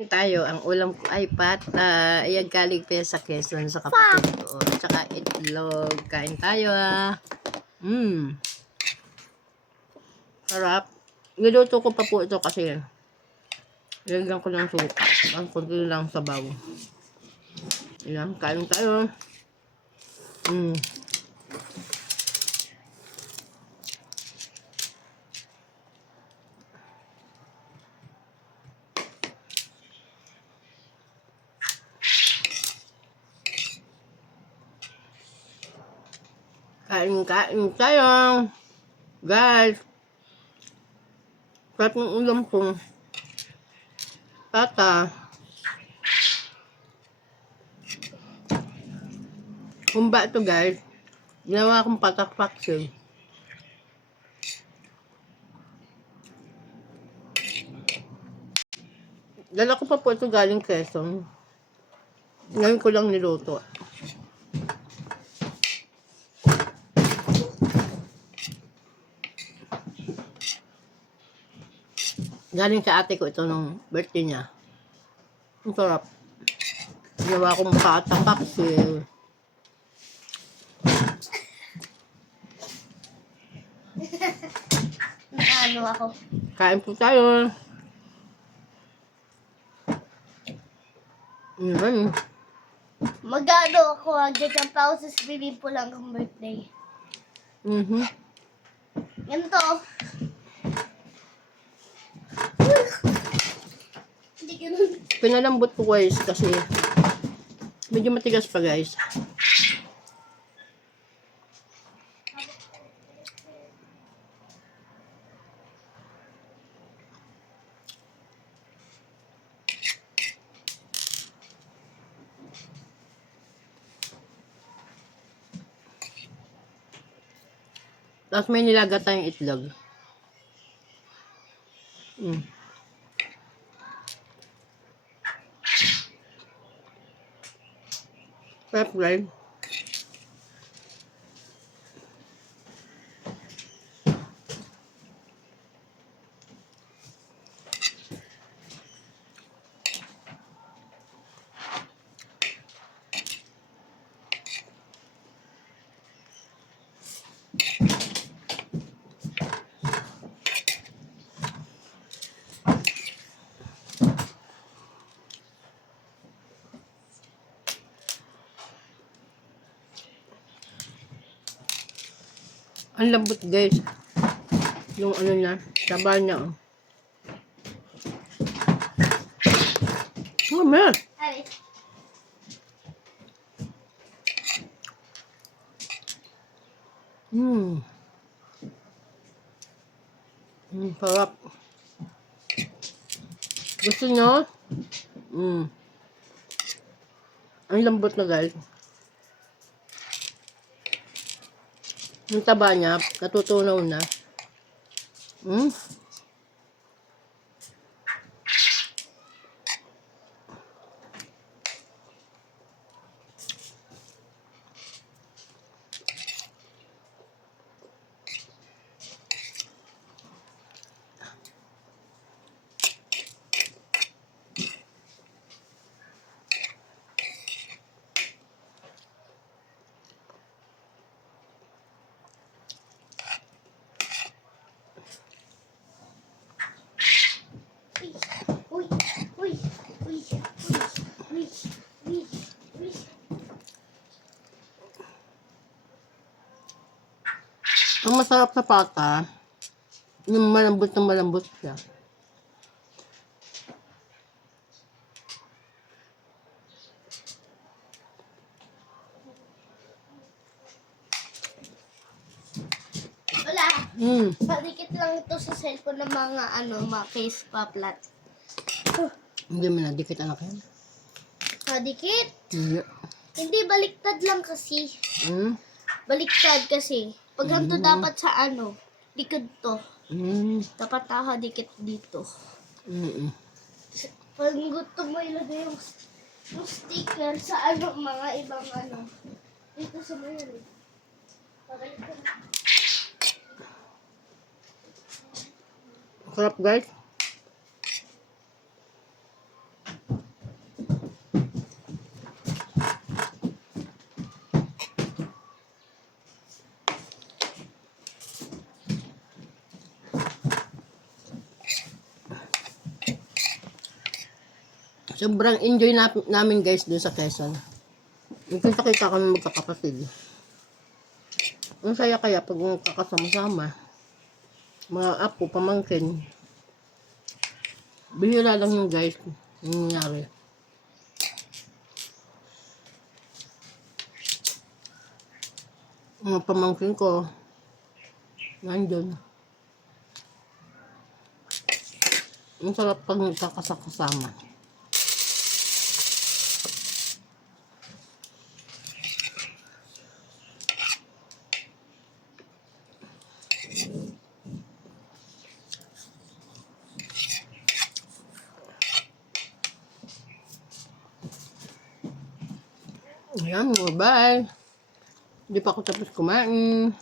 Tayo, ang ulam ko ay pata. Ayan, galing pa yan sa Quezon sa kapatid ko. Tsaka itlog. Kain tayo Sarap. Niluto ko pa po ito kasi nilagyan ko ng suka. Ang kunti lang sabaw. Ayan, kain tayo. Kain tayo. Guys. Sarap ng ulam ko. Pata. Kumba ito guys. Ginawa akong patak paksiw. Dala ko pa po ito galing Quezon. Ngayon ko lang niluto. Galing sa ate ko ito nung birthday niya. Ang sarap. Ginawa akong patak paksiw. Ano ako? Kain po tayo. Mag-ano ako, agad pa ako sa swimming pool hanggang birthday. Ganito. Hindi ganun. Pinalambot ko guys kasi medyo matigas pa guys. Tapos may nilaga tayong itlog. Sarap guys. Ang lambot guys. Yung ano niya, taba niya oh. Man. Ay. Sarap. Gusto nyo? Ang lambot na guys. Yung taba niya, natutunaw na. Uy, uy, uy, uy, uy, uy, uy. Ang masarap sa pata, yung malambot na malambot siya. Wala. Padikit lang ito sa cellphone ng mga face paplat. Hindi mo nadikit anak yan. Padikit? Hindi. Hindi, baliktad lang kasi. Baliktad kasi. Pag ganito dapat sa likod to. Dapat nakadikit dito. Pag gusto mo ilagay yung sticker sa mga ibang dito sa mayon. Pabaliktad. Sarap guys. Sobrang enjoy namin guys doon sa Quezon. Kita kami magkakapatid. Ang saya kaya pag kakasama-sama. Mga apo, pamangkin. Bihira lang yung guys. Yung nangyari. Mga pamangkin ko. Nandun. Ang sarap pag kakasama. Ayan, bye. Hindi pa ako tapos kumain.